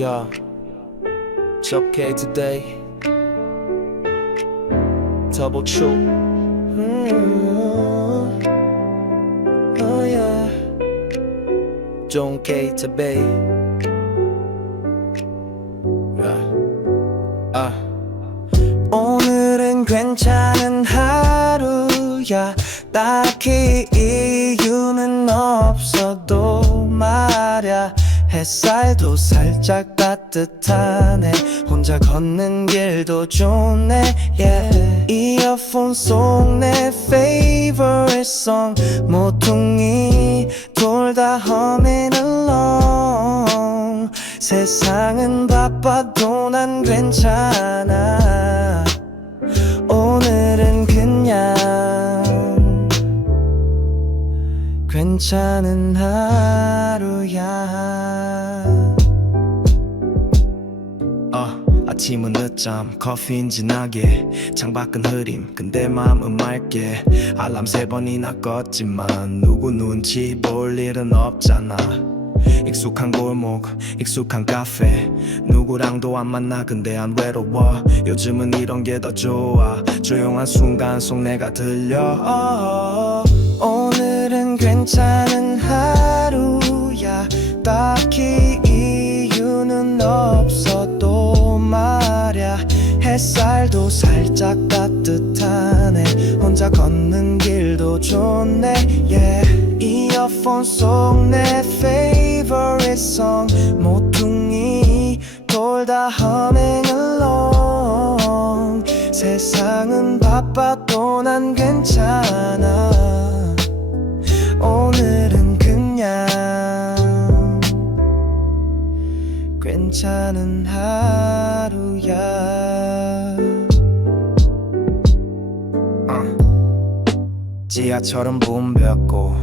Yeah, it's okay today. Double true. Oh yeah. Don't care today. Yeah. 오늘은 괜찮은 하루야. 딱히 이유는 없어도 말야. 햇살도 살짝 따뜻하네. 혼자 걷는 길도 좋네. Yeah. 이어폰 속 내 favorite song 모퉁이 돌다 humming along. 세상은 바빠도 난 괜찮아. 오늘은 그냥 괜찮은 하루야. 아침은 늦잠, 커피인 진하게, 창밖은 흐림, 근데 마음은 맑게. 알람 3번이나 껐지만 누구 눈치 볼 일은 없잖아. 익숙한 골목, 익숙한 카페, 누구랑도 안 만나 근데 안 외로워. 요즘은 이런 게 더 좋아. 조용한 순간 속 내가 들려. 오늘은 괜찮은 하루야. 딱히 이유는 없어도 말야. 햇살도 살짝 따뜻하네. 혼자 걷는 길도 좋네. Yeah. 이어폰 속 내 favorite song 모퉁이 돌다 humming along. 세상은 바빠도 난 괜찮아. 오늘은 그냥 괜찮은 하루야. 지하철은 붐볐고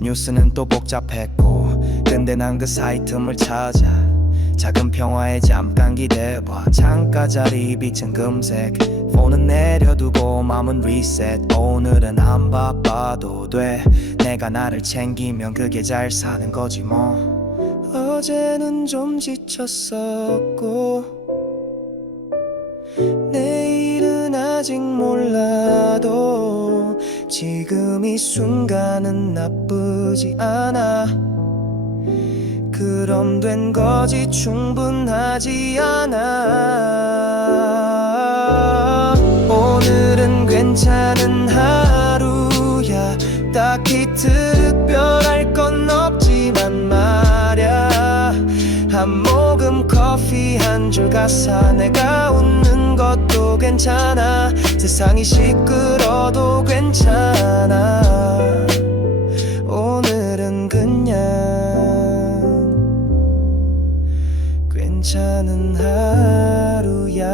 뉴스는 또 복잡했고, 근데 난 그 사이 틈을 찾아 작은 평화에 잠깐 기대봐. 창가 자리 빛은 금색, 폰은 내려두고 맘은 리셋. 오늘은 안 바빠도 돼. 내가 나를 챙기면 그게 잘 사는 거지 뭐. 어제는 좀 지쳤었고 내일은 아직 몰라도 지금 이 순간은 나쁘지 않아. 그럼 된 거지 충분하지 않아. 오늘은 괜찮은 하루야. 딱히 특별할 건 없지만 말야. 한 모금 커피 한 줄 가사 내가 웃는 것도 괜찮아. 세상이 시끄러도 괜찮아. 오늘은 그냥 괜찮은 하루야.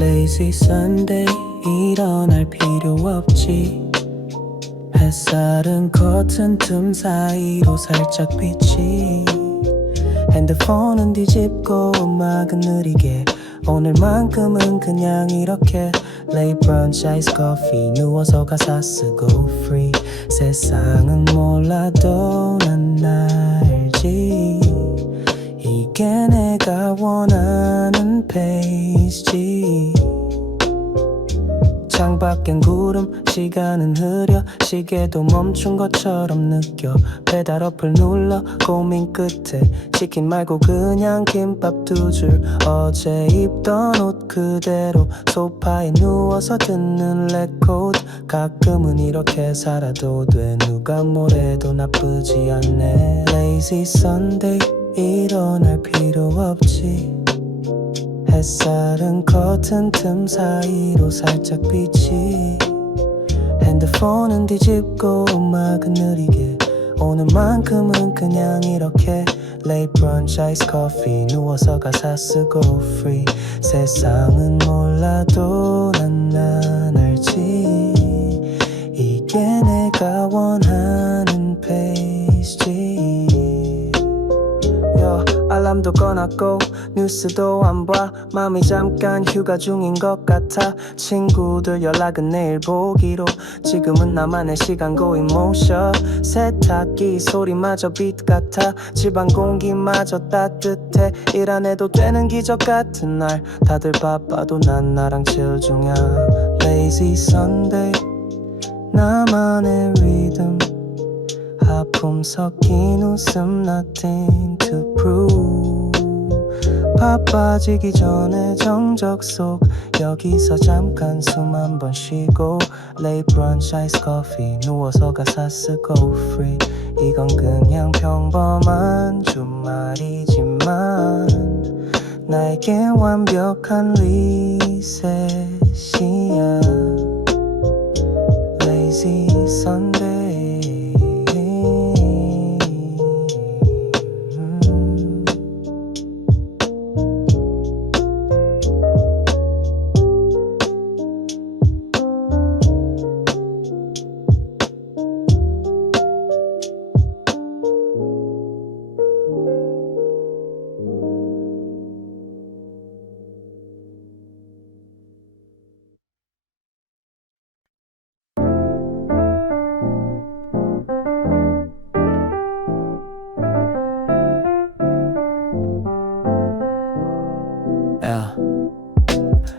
Lazy Sunday 일어날 필요 없지. 햇살은 커튼 틈 사이로 살짝 비치. 핸드폰은 뒤집고 음악은 느리게. 오늘만큼은 그냥 이렇게 Late brunch, iced coffee 누워서 가사 쓰고 free. 세상은 몰라도 난 알지. 이게 내가 원하는 페이스지. 창밖엔 구름, 시간은 흐려. 시계도 멈춘 것처럼 느껴. 배달 어플 눌러 고민 끝에 치킨 말고 그냥 김밥 2줄. 어제 입던 옷 그대로 소파에 누워서 듣는 레코드. 가끔은 이렇게 살아도 돼. 누가 뭐래도 나쁘지 않네. Lazy Sunday 일어날 필요 없지. 햇살은 커튼 틈 사이로 살짝 비치. 핸드폰은 뒤집고 음악은 느리게. 오늘만큼은 그냥 이렇게 Late brunch, iced coffee 누워서 가사 쓰고 free 세상은 몰라도 난 알지 이게 내가 원하는 페이스지 알람도 꺼놨고 뉴스도 안 봐 맘이 잠깐 휴가 중인 것 같아 친구들 연락은 내일 보기로 지금은 나만의 시간 go emotion 세탁기 소리마저 빛 같아 집안 공기마저 따뜻해 일 안 해도 되는 기적 같은 날 다들 바빠도 난 나랑 chill 중이야 Lazy Sunday 나만의 리듬 하품 섞인 웃음 nothing to prove 바빠지기 전에 정적 속 여기서 잠깐 숨 한 번 쉬고 Late brunch, iced coffee 누워서 가사 쓰고 free 이건 그냥 평범한 주말이지만 나에겐 완벽한 리셋이야 Lazy Sunday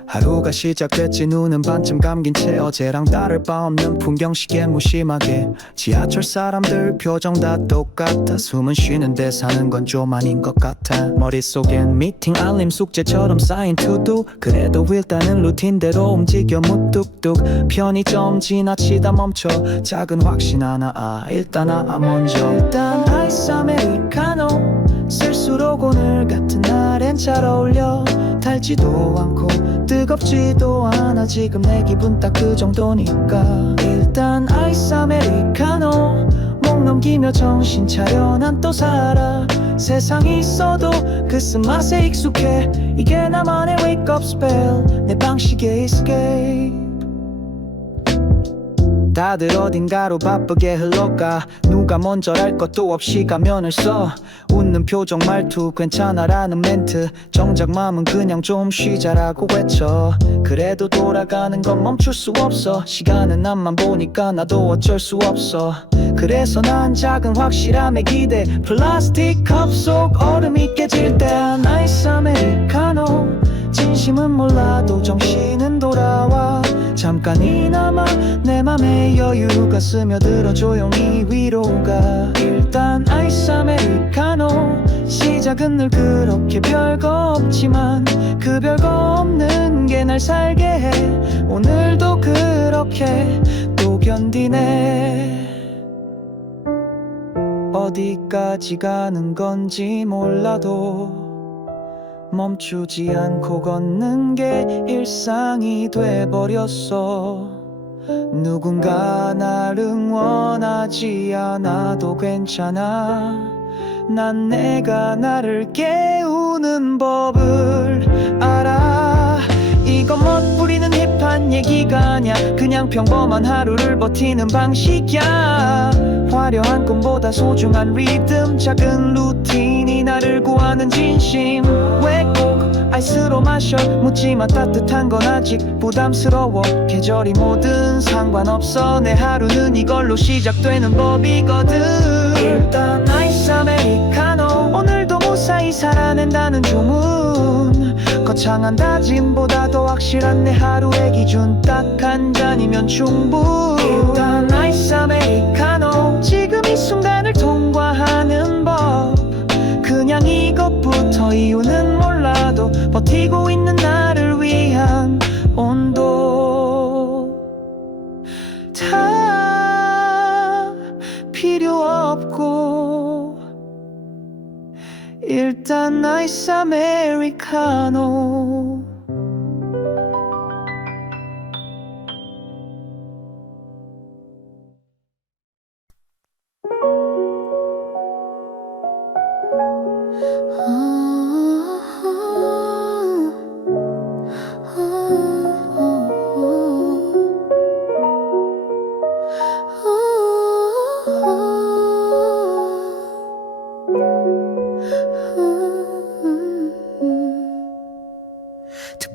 하루가 시작됐지 눈은 반쯤 감긴 채 어제랑 다를 바 없는 풍경시계 무심하게 지하철 사람들 표정 다 똑같아 숨은 쉬는데 사는 건 좀 아닌 것 같아 머릿속엔 미팅 알림 숙제처럼 쌓인 투두 그래도 일단은 루틴대로 움직여 무뚝뚝 편의점 지나치다 멈춰 작은 확신 하나 일단 먼저 일단 아이스 아메리카노 쓸수록 오늘 같은 날엔 잘 어울려 달지도 않고 뜨겁지도 않아 지금 내 기분 딱 그 정도니까 일단 아이스 아메리카노 목 넘기며 정신 차려 난 또 살아 세상이 있어도 그 쓴맛에 익숙해 이게 나만의 wake up spell 내 방식의 escape 다들 어딘가로 바쁘게 흘러가 누가 먼저랄 것도 없이 가면을 써 웃는 표정 말투 괜찮아라는 멘트 정작 맘은 그냥 좀 쉬자라고 외쳐 그래도 돌아가는 건 멈출 수 없어 시간은 앞만 보니까 나도 어쩔 수 없어 그래서 난 작은 확실함에 기대 플라스틱 컵 속 얼음이 깨질 때 아이스 아메리카노 진심은 몰라도 정신은 돌아와 잠깐이나마 내 맘에 여유가 스며들어 조용히 위로가 일단 아이스 아메리카노 시작은 늘 그렇게 별거 없지만 그 별거 없는 게 날 살게 해 오늘도 그렇게 또 견디네 어디까지 가는 건지 몰라도 멈추지 않고 걷는 게 일상이 돼버렸어 누군가 날 응원하지 않아도 괜찮아 난 내가 나를 깨우는 법을 알아 이건 멋부리는 힙한 얘기가 아냐 그냥 평범한 하루를 버티는 방식이야 화려한 꿈보다 소중한 리듬 작은 루틴이 나를 구하는 진심 왜 꼭 아이스로 마셔 묻지마 따뜻한 건 아직 부담스러워 계절이 뭐든 상관없어 내 하루는 이걸로 시작되는 법이거든 일단 아이스 아메리카노 오늘도 무사히 살아낸다는 주문 거창한 다짐보다 더 확실한 내 하루의 기준 딱 한 잔이면 충분 일단 아이스 아메리카노 지금 이 순간을 통과하는 법 그냥 이것부터 이유는 몰라도 버티고 있는 나를 위한 온도 다 필요 없고 일단 아이스 아메리카노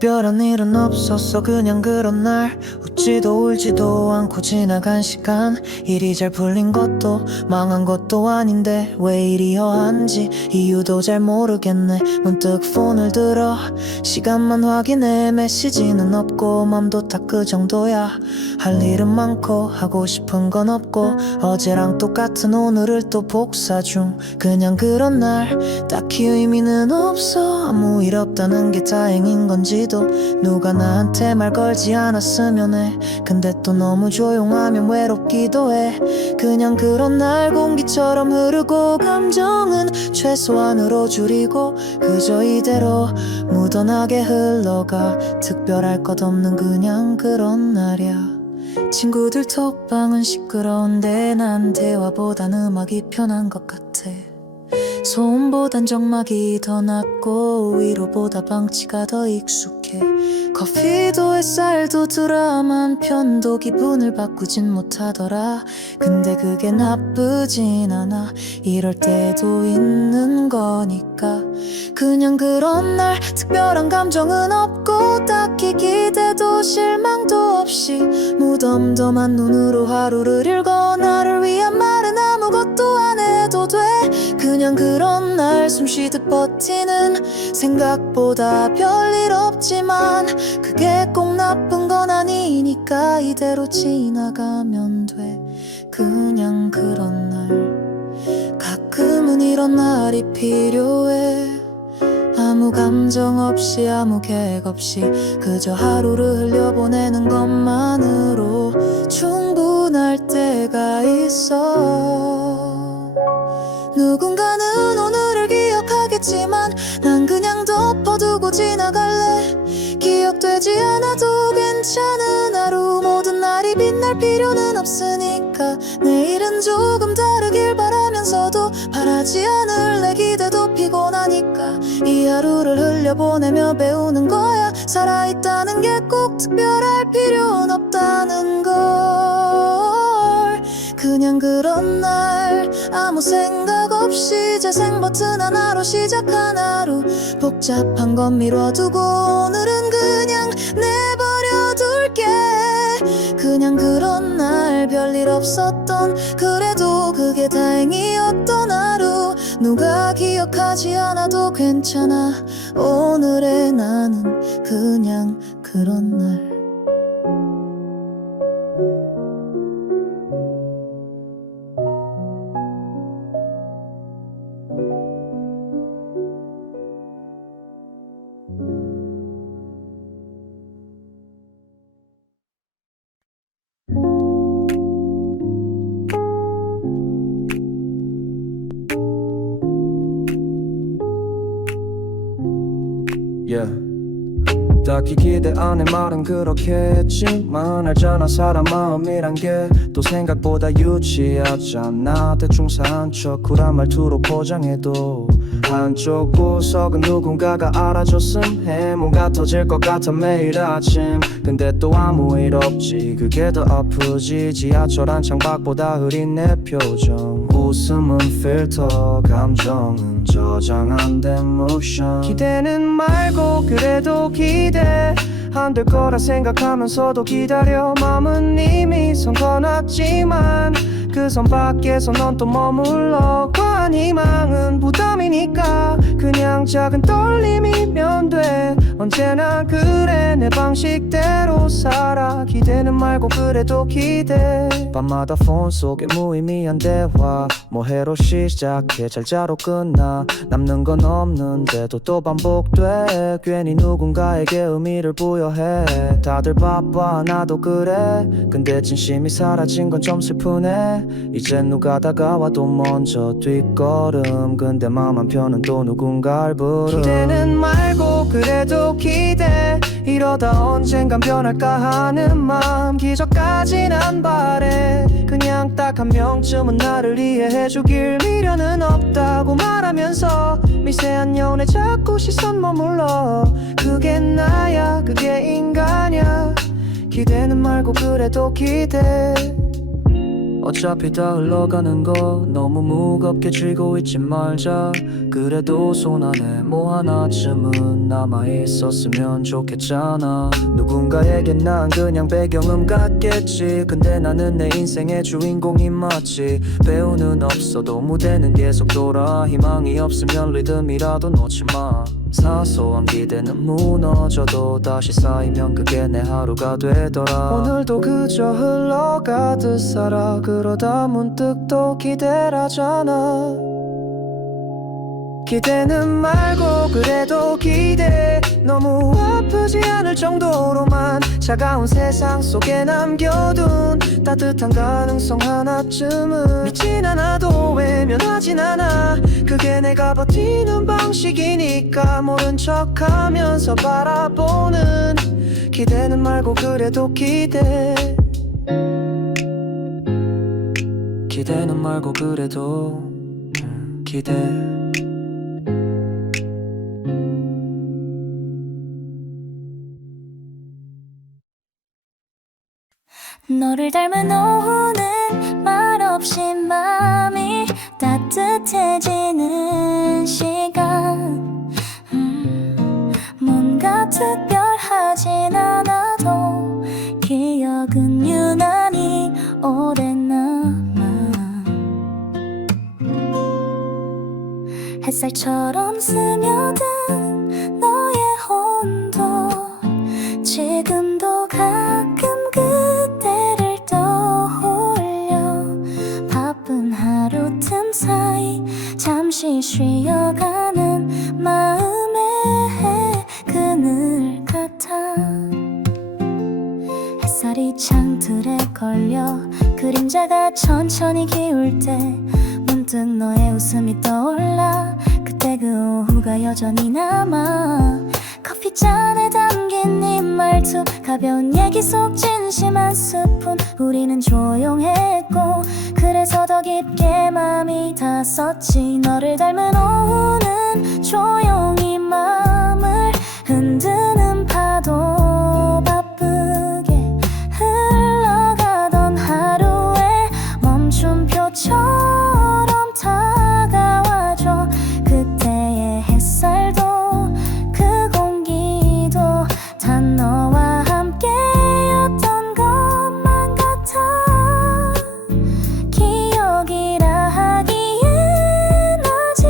특별한 일은 없었어. 그냥 그런 날 웃지도 울지도 않고 지나간 시간. 일이 잘 풀린 것도 망한 것도 아닌데 왜 이리 허한지 이유도 잘 모르겠네. 문득 폰을 들어 시간만 확인해. 메시지는 없고 맘도 딱 그 정도야. 할 일은 많고 하고 싶은 건 없고 어제랑 똑같은 오늘을 또 복사 중. 그냥 그런 날 딱히 의미는 없어. 아무 일 없다는 게 다행인 건지도 누가 나한테 말 걸지 않았으면 해. 근데 또 너무 조용하면 외롭기도 해. 그냥 그런 날 공기처럼 흐르고 감정은 최소한으로 줄이고 그저 이대로 무던하게 흘러가. 특별할 것 없는 그냥 그런 날이야. 친구들 톡방은 시끄러운데 난 대화보단 음악이 편한 것 같아. 소음보단 정막이 더 낫고 위로보다 방치가 더 익숙해. 커피도 햇살도 드라마한 편도 기분을 바꾸진 못하더라. 근데 그게 나쁘진 않아. 이럴 때도 있는 거니까. 그냥 그런 날 특별한 감정은 없고 딱히 기대도 실망도 없이 무덤덤한 눈으로 하루를 읽어. 나를 위한 말은 아무것도 안 해도 돼. 그냥 그런 날 숨쉬듯 버티는 생각보다 별일 없지만 그게 꼭 나쁜 건 아니니까 이대로 지나가면 돼. 그냥 그런 날 가끔은 이런 날이 필요해. 아무 감정 없이 아무 계획 없이 그저 하루를 흘려보내는 것만으로 충분할 때가 있어. 누군가는 오늘을 기억하겠지만 난 그냥 덮어두고 지나갈래. 기억되지 않아도 괜찮은 하루. 모든 날이 빛날 필요는 없으니까 내일은 조금 다르길 바라면서도 바라지 않을래. 기대도 피곤하니까 이 하루를 흘려보내며 배우는 거야. 살아있다는 게 꼭 특별할 필요는 없다는 걸. 그냥 그런 날 아무 생각 없이 재생 버튼 하나로 시작한 하루. 복잡한 건 미뤄두고 오늘은 그냥 내버려둘게. 그냥 그런 날 별일 없었던 그래도 그게 다행이었던 하루. 누가 기억하지 않아도 괜찮아. 오늘의 나는 그냥 그런 날. Yeah. 딱히 기대 안 해 말은 그렇게 했지만 알잖아 사람 마음이란 게 또 생각보다 유치하잖아. 대충 산 척 쿨한 말투로 포장해도 한쪽 구석은 누군가가 알아줬음 해. 뭔가 터질 것 같아 매일 아침. 근데 또 아무 일 없지. 그게 더 아프지. 지하철 한 창밖보다 흐린 내 표정. 웃음은 필터 감정은 저장 안 된 모션. 기대는 말고 그래도 기대 안 될 거라 생각하면서도 기다려. 마음은 이미 선거놨지만 그 선 밖에서 넌 또 머물러. 과한 희망은 부담이니까 그냥 작은 떨림이면 돼. 언제나 그래 내 방식대로 살아. 기대는 말고 그래도 기대. 밤마다 폰 속에 무의미한 대화. 뭐해로 시작해 잘 자로 끝나. 남는 건 없는데도 또 반복돼. 괜히 누군가에게 의미를 부여해. 다들 바빠 나도 그래. 근데 진심이 사라진 건 좀 슬프네. 이젠 누가 다가와도 먼저 뒷걸음. 근데 맘 한편은 또 누군가를 부름. 기대는 말고 그래도 기대. 이러다 언젠간 변할까 하는 마음. 기적까진 안 바래. 그냥 딱 한 명쯤은 나를 이해해주길. 미련은 없다고 말하면서 미세한 연애 자꾸 시선 머물러. 그게 나야 그게 인간이야. 기대는 말고 그래도 기대. 어차피 다 흘러가는 거 너무 무겁게 쥐고 있지 말자. 그래도 손 안에 뭐 하나쯤은 남아있었으면 좋겠잖아. 누군가에겐 난 그냥 배경음 같겠지. 근데 나는 내 인생의 주인공이 맞지. 배우는 없어도 무대는 계속 돌아. 희망이 없으면 리듬이라도 놓지 마. 사소한 기대는 무너져도 다시 쌓이면 그게 내 하루가 되더라. 오늘도 그저 흘러가듯 살아. 그러다 문득 또 기대라잖아. 기대는 말고 그래도 기대. 너무 아프지 않을 정도로만 차가운 세상 속에 남겨둔 따뜻한 가능성 하나쯤은 믿진 않아도 외면하진 않아. 그게 내가 버티는 방식이니까 모른 척하면서 바라보는 기대는 말고 그래도 기대. 기대는 말고 그래도 기대. 너를 닮은 오후는 말없이 마음이 따뜻해지는 시간. 뭔가 특별하진 않아도 기억은 유난히 오래 남아. 햇살처럼 스며든 너의 온도 지금도 가끔 그때를 떠올려. 바쁜 하루 틈 사이 잠시 쉬어가는 마음의 그늘 같아. 햇살이 창틀에 걸려 그림자가 천천히 기울 때 문득 너의 웃음이 떠올라. 그때 그 오후가 여전히 남아. 커피잔에 담긴 네 말투 가벼운 얘기 속 진심 한 스푼. 우리는 조용했고 그래서 더 깊게 마음이 닿았었지. 너를 닮은 오후는 조용히 마음을 흔드는 파도. 바쁘게 흘러가던 하루에 멈춤표처럼 다가와줘. 그때의 햇살도 그 공기도 다 너와 함께였던 것만 같아. 기억이라 하기엔 아직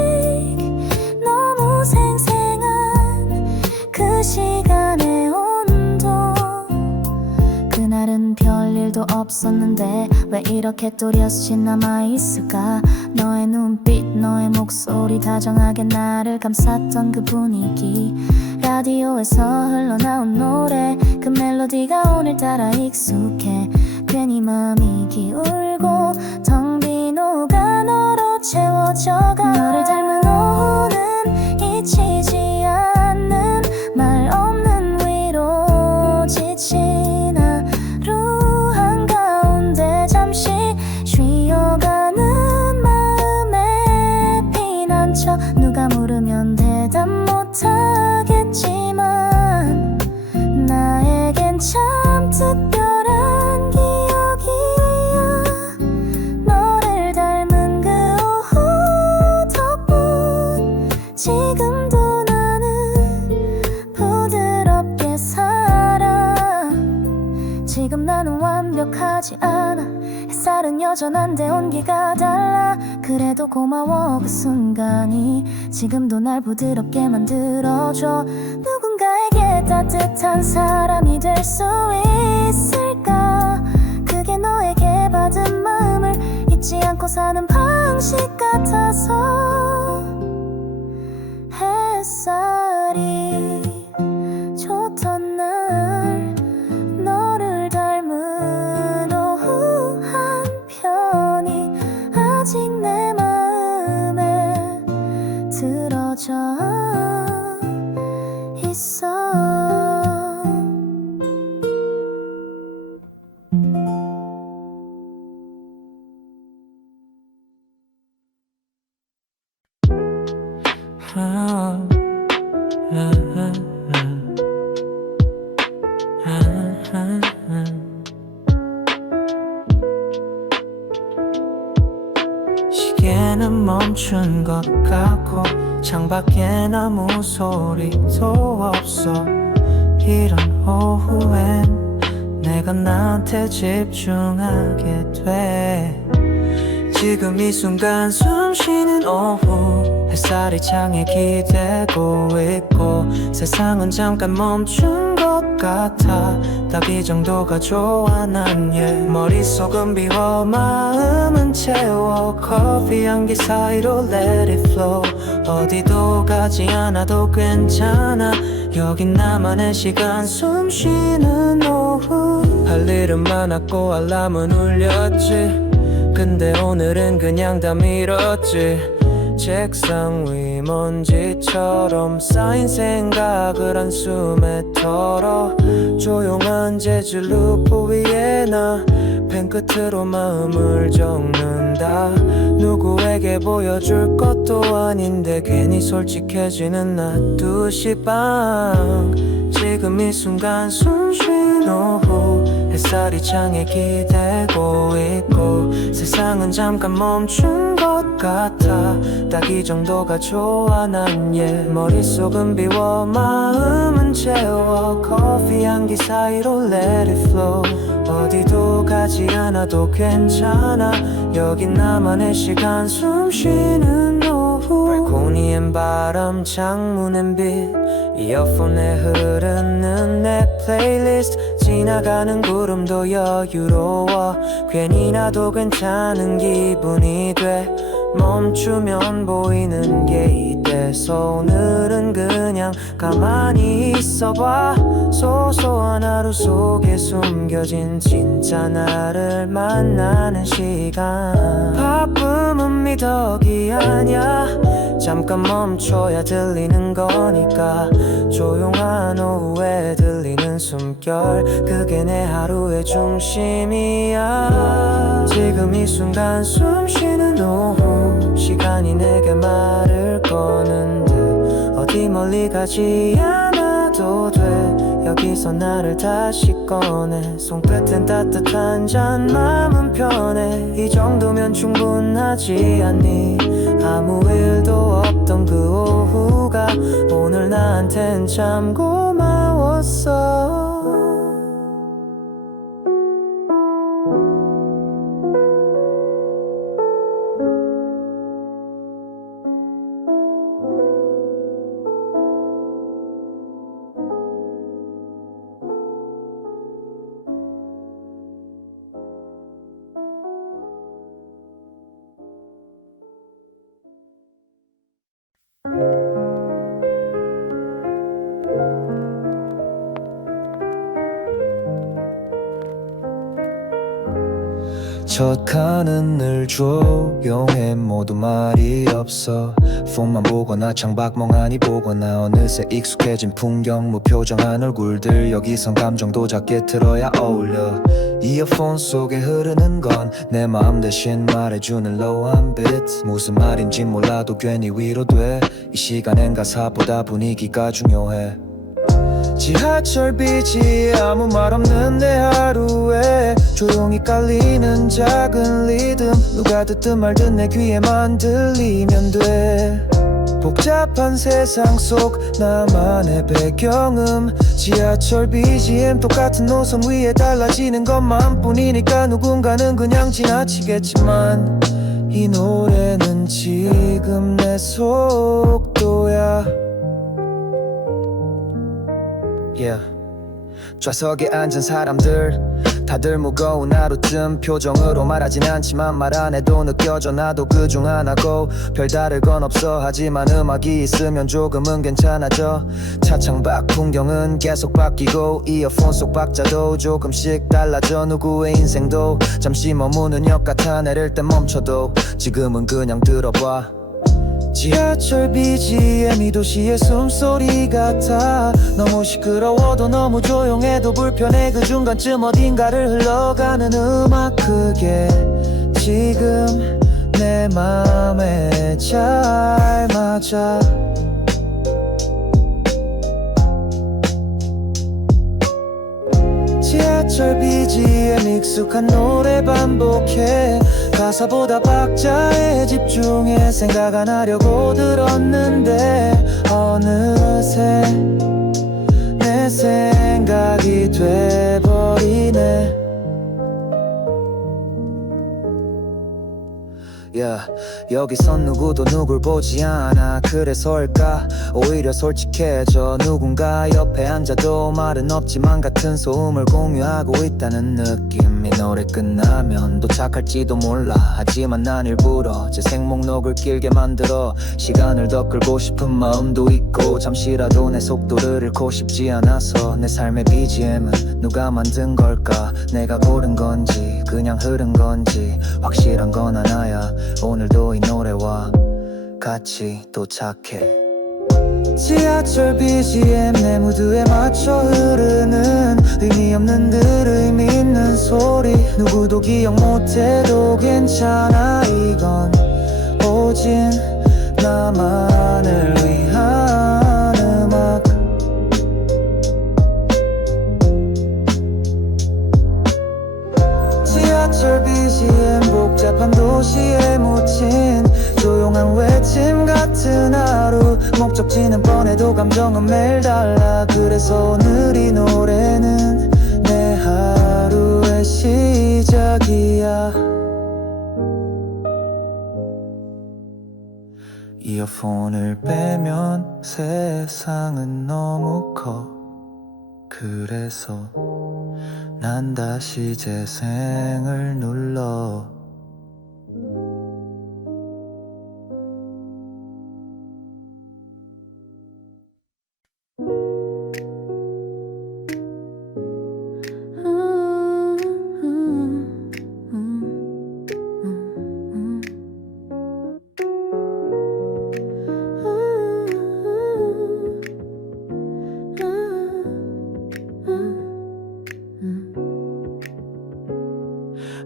너무 생생한 그 시간의 온도. 그날은 별일도 없었는데 왜 이렇게 또렷이 남아있을까. 너의 눈빛 너의 목소리 다정하게 나를 감쌌던 그 분위기. 라디오에서 흘러나온 노래 그 멜로디가 오늘따라 익숙해. 괜히 마음이 기울고 텅 빈 오가 너로 채워져가. 너를 닮은 오후는 잊히지 않는 말 없는 위로 지친 하루 한가운데 잠시 쉬어가는 마음에 피난처. 누가 물으면 대답 못하겠지만 나에겐 참 특별한 기억이야. 너를 닮은 그 오후 덕분 지금도 나는 부드럽게 살아. 지금 나는 완벽하지 않아. 햇살은 여전한데 온기가 달라. 그래도 고마워 그 순간이 지금도 날 부드럽게 만들어줘. 누군가에게 따뜻한 사람이 될 수 있을까. 그게 너에게 받은 마음을 잊지 않고 사는 방식 같아서. 햇살이 좋던 날 너를 닮은 오후 한 편이 아직 내 마음에 들어져 있어. 시계는 멈춘 것 같고 창밖엔 아무 소리도 없어. 이런 오후엔 내가 나한테 집중하게 돼. 지금 이 순간 숨 쉬는 오후 햇살이 창에 기대고 있고 세상은 잠깐 멈춘 것 같아. 딱 이 정도가 좋아 난 머릿속은 비워 마음은 채워 커피 향기 사이로 let it flow. 어디도 가지 않아도 괜찮아. 여긴 나만의 시간 숨 쉬는 오후. 할 일은 많았고 알람은 울렸지. 근데 오늘은 그냥 다 미뤘지. 책상 위 먼지처럼 쌓인 생각을 한숨에 털어. 조용한 재즈 루프 위에 나 펜끝으로 마음을 적는다. 누구에게 보여줄 것도 아닌데 괜히 솔직해지는 낮 2시 방. 지금 이 순간 숨 쉰 오후 햇살이 창에 기대고 있고 세상은 잠깐 멈춘 것 같아. 딱 이 정도가 좋아 난 머릿속은 비워 마음은 채워 커피 향기 사이로 let it flow. 어디도 가지 않아도 괜찮아. 여긴 나만의 시간 숨 쉬는 오후. 발코니엔 바람 창문엔 빛 이어폰에 흐르는 내 플레이리스트. 지나가는 구름도 여유로워. 괜히 나도 괜찮은 기분이 돼. 멈추면 보이는 게 이때서 오늘은 그냥 가만히 있어봐. 소소한 하루 속에 숨겨진 진짜 나를 만나는 시간. 바쁨은 미덕이 아냐. 잠깐 멈춰야 들리는 거니까. 조용한 오후에 들리는 숨결 그게 내 하루의 중심이야. 지금 이 순간 숨 쉬는 오후 시간이 내게 말을 거는 듯. 어디 멀리 가지 않아도 돼. 여기서 나를 다시 꺼내. 손끝은 따뜻한 잔 마음은 편해. 이 정도면 충분하지 않니. 아무 일도 없던 그 오후가 오늘 나한텐 참 고마웠어. 첫 칸은 늘 조용해. 모두 말이 없어. 폰만 보거나 창밖 멍하니 보거나 어느새 익숙해진 풍경 무표정한 얼굴들. 여기선 감정도 작게 틀어야 어울려. 이어폰 속에 흐르는 건 내 마음 대신 말해주는 low한 beat. 무슨 말인지 몰라도 괜히 위로돼. 이 시간엔 가사보다 분위기가 중요해. 지하철 BGM 아무 말 없는 내 하루에 조용히 깔리는 작은 리듬. 누가 듣든 말든 내 귀에만 들리면 돼. 복잡한 세상 속 나만의 배경음. 지하철 BGM 똑같은 노선 위에 달라지는 것만 뿐이니까 누군가는 그냥 지나치겠지만 이 노래는 지금 내 속도야. Yeah. 좌석에 앉은 사람들 다들 무거운 하루쯤. 표정으로 말하진 않지만 말 안 해도 느껴져. 나도 그중 하나고 별다를 건 없어. 하지만 음악이 있으면 조금은 괜찮아져. 차창밖 풍경은 계속 바뀌고 이어폰 속 박자도 조금씩 달라져. 누구의 인생도 잠시 머무는 역 같아. 내릴 땐 멈춰도 지금은 그냥 들어봐. 지하철 BGM이 도시의 숨소리 같아. 너무 시끄러워도 너무 조용해도 불편해. 그 중간쯤 어딘가를 흘러가는 음악. 그게 지금 내 맘에 잘 맞아. 지하철 BGM 익숙한 노래 반복해. 가사 가사보다 박자에 집중해 생각 안 하려고 들었는데 어느새 내 생각이 돼버리네. 여기선 누구도 누굴 보지 않아. 그래서일까 오히려 솔직해져. 누군가 옆에 앉아도 말은 없지만 같은 소음을 공유하고 있다는 느낌. 이 노래 끝나면 도착할지도 몰라. 하지만 난 일부러 제 생목록을 길게 만들어 시간을 더 끌고 싶은 마음도 있고 잠시라도 내 속도를 잃고 싶지 않아서. 내 삶의 BGM은 누가 만든 걸까? 내가 고른 건지 그냥 흐른 건지 확실한 건 하나야. 오늘도 이 노래와 같이 도착해. 지하철 BGM 내 무드에 맞춰 흐르는 의미 없는 듯 의미 있는 소리. 누구도 기억 못해도 괜찮아. 이건 오직 나만을 위한 음악. 지하철 BGM 복잡한 도시에 묻힌 조용한 외침 같은 하루. 목적지는 뻔해도 감정은 매일 달라. 그래서 오늘 이 노래는 내 하루의 시작이야. 이어폰을 빼면 세상은 너무 커. 그래서 난 다시 재생을 눌러.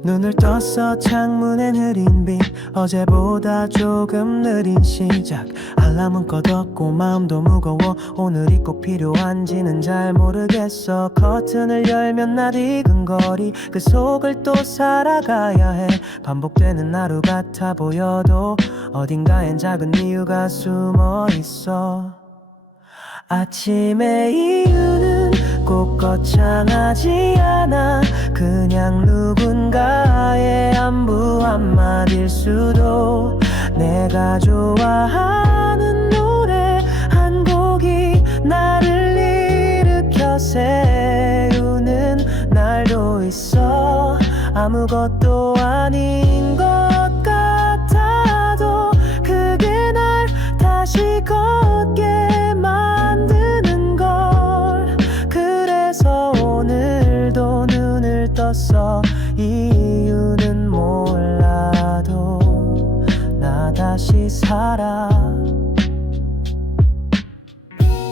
눈을 떴어 창문엔 흐린 빛. 어제보다 조금 느린 시작. 알람은 꺼뒀고 마음도 무거워. 오늘이 꼭 필요한지는 잘 모르겠어. 커튼을 열면 낯익은 거리 그 속을 또 살아가야 해. 반복되는 하루 같아 보여도 어딘가엔 작은 이유가 숨어 있어. 아침의 이유는 꼭 거창하지 않아. 그냥 누군가의 안부 한마디일 수도. 내가 좋아하는 노래 한 곡이 나를 일으켜 세우는 날도 있어. 아무것도 아닌 것 같아도 그게 날 다시 걷게 만드는 걸. 그래서 오늘도 눈을 떴어. 이유는 몰라도 나 다시 살아.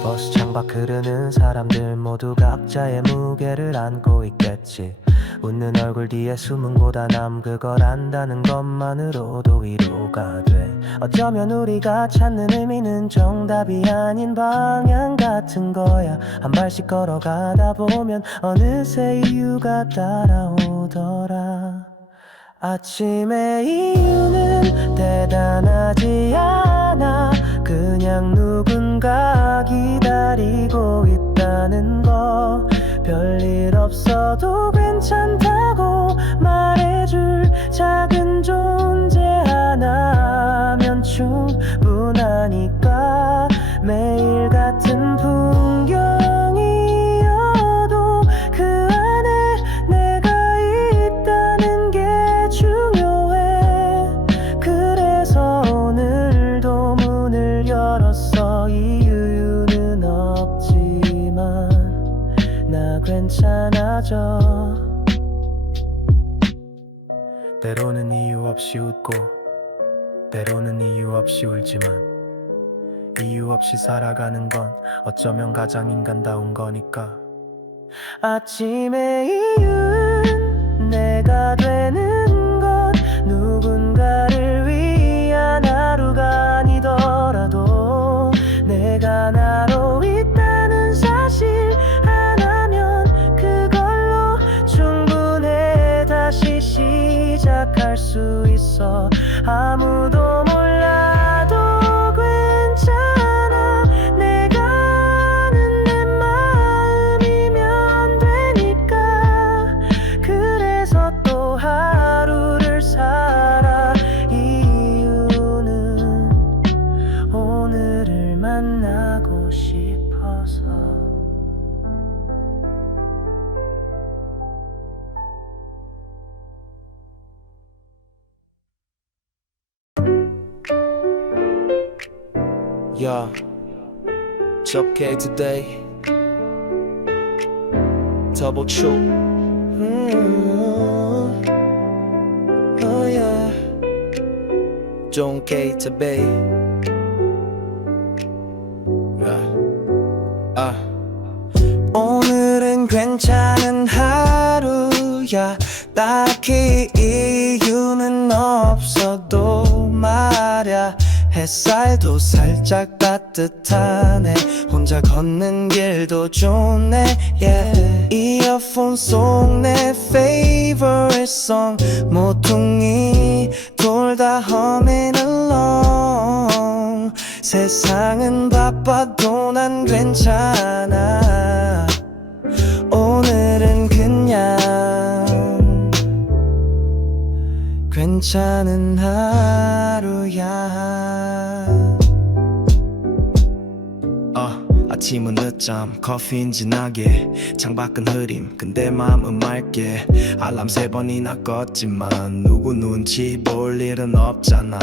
버스 창밖 흐르는 사람들 모두 각자의 무게를 안고 있겠지. 웃는 얼굴 뒤에 숨은 고단함 그걸 안다는 것만으로도 위로가 돼. 어쩌면 우리가 찾는 의미는 정답이 아닌 방향 같은 거야. 한 발씩 걸어가다 보면 어느새 이유가 따라오더라. 아침의 이유는 대단하지 않아. 그냥 누군가 기다리고 있다는 거. 별일 없어도 괜찮다고 말해줄 작은 존재 하나면 충분하니까. 매일 같은 풍경이어도 그 안에 내가 있다는 게 중요해. 그래서 오늘도 문을 열었어. 이유는 없지만 나 괜찮아져. 때로는 이유 없이 웃고 때로는 이유 없이 울지만 이유 없이 살아가는 건 어쩌면 가장 인간다운 거니까. 아침의 이유는 내가 되는 것. 누군가를 위한 하루가 아니더라도 내가 나로 있다는 사실 하나면 그걸로 충분해. 다시 시작할 수 있어. 있어. 아무도 몰라도 괜찮아. 내가 아는 내 마음이면 되니까. 그래서 또 하루를 살아. 이유는 오늘을 만나고 싶어서. Yeah, it's okay today. Double true. Oh yeah. Don't care today. 오늘은 괜찮은 하루야. 딱히 이유는 없어도 말야. 햇살도 살짝 따뜻하네. 혼자 걷는 길도 좋네. Yeah. 이어폰 속 내 favorite song. 모퉁이 돌다 humming along. 세상은 바빠도 난 괜찮아. 오늘은 그냥 괜찮은 하루야. 아침은 늦잠, 커피인 진하게, 창밖은 흐림, 근데 마음은 맑게. 알람 3번이나 껐지만 누구 눈치 볼 일은 없잖아.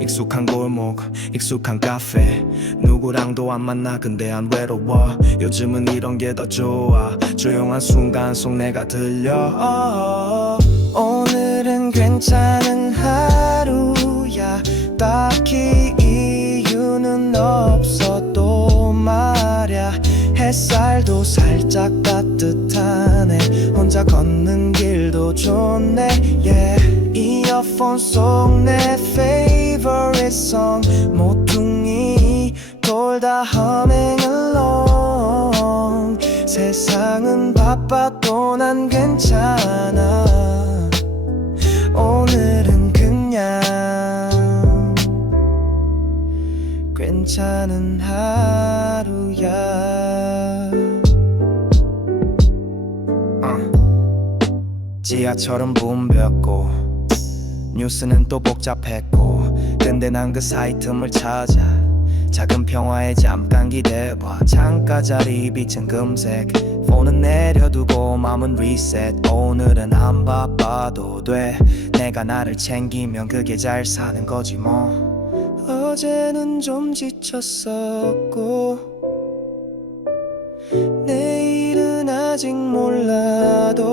익숙한 골목, 익숙한 카페, 누구랑도 안 만나 근데 안 외로워. 요즘은 이런 게 더 좋아. 조용한 순간 속 내가 들려. 오늘은 괜찮은 하루야. 딱히 이유는 없어도 말야. 햇살도 살짝 따뜻하네. 혼자 걷는 길도 좋네. Yeah. 이어폰 속 내 favorite song. 모퉁이 돌다 humming along. 세상은 바빠도 난 괜찮아. 오늘은 그냥 괜찮은 하루야. 지하철은 붐볐고 뉴스는 또 복잡했고, 근데 난 그 사이 틈을 찾아 작은 평화에 잠깐 기대봐. 창가 자리 빛은 금색, 폰은 내려두고 맘은 리셋. 오늘은 안 바빠도 돼. 내가 나를 챙기면 그게 잘 사는 거지 뭐. 어제는 좀 지쳤었고 내일은 아직 몰라도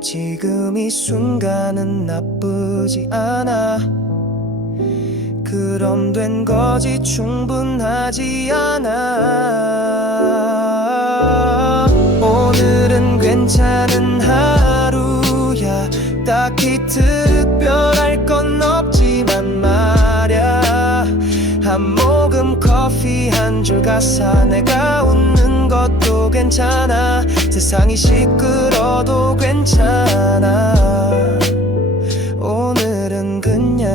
지금 이 순간은 나쁘지 않아. 그럼 된 거지 충분하지 않아. 오늘은 괜찮은 하루야. 딱히 특별할 건 없지만 말야. 한 모금 커피 한 줄 가사 내가 웃는 것도 괜찮아. 세상이 시끄러도 괜찮아. 오늘은 그냥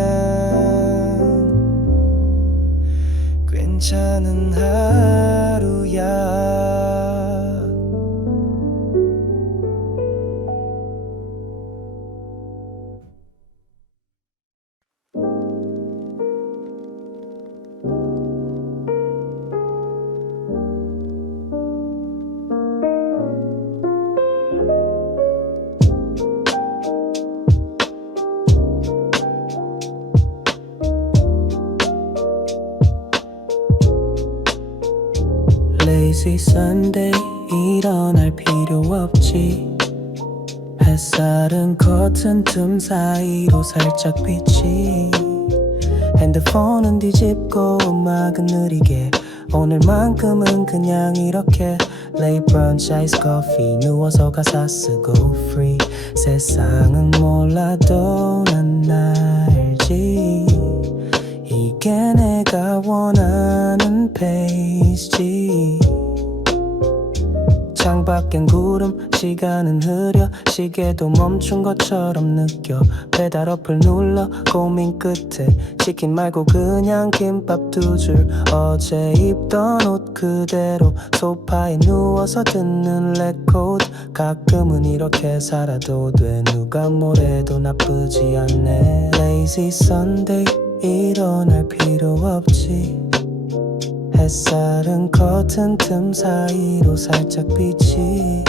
괜찮은 하루야. Lazy Sunday 일어날 필요 없지. 햇살은 커튼 틈 사이로 살짝 비치. 핸드폰은 뒤집고 음악은 느리게. 오늘만큼은 그냥 이렇게 Late brunch, iced coffee 누워서 가사 쓰고 free. 세상은 몰라도 난 알지. 이게 내가 원하는 페이스지. 창밖엔 구름 시간은 흐려 시계도 멈춘 것처럼 느껴 배달 어플 눌러 고민 끝에 치킨 말고 그냥 김밥 2줄 어제 입던 옷 그대로 소파에 누워서 듣는 레코드 가끔은 이렇게 살아도 돼 누가 뭐래도 나쁘지 않네 Lazy Sunday 일어날 필요 없지 햇살은 커튼 틈 사이로 살짝 비치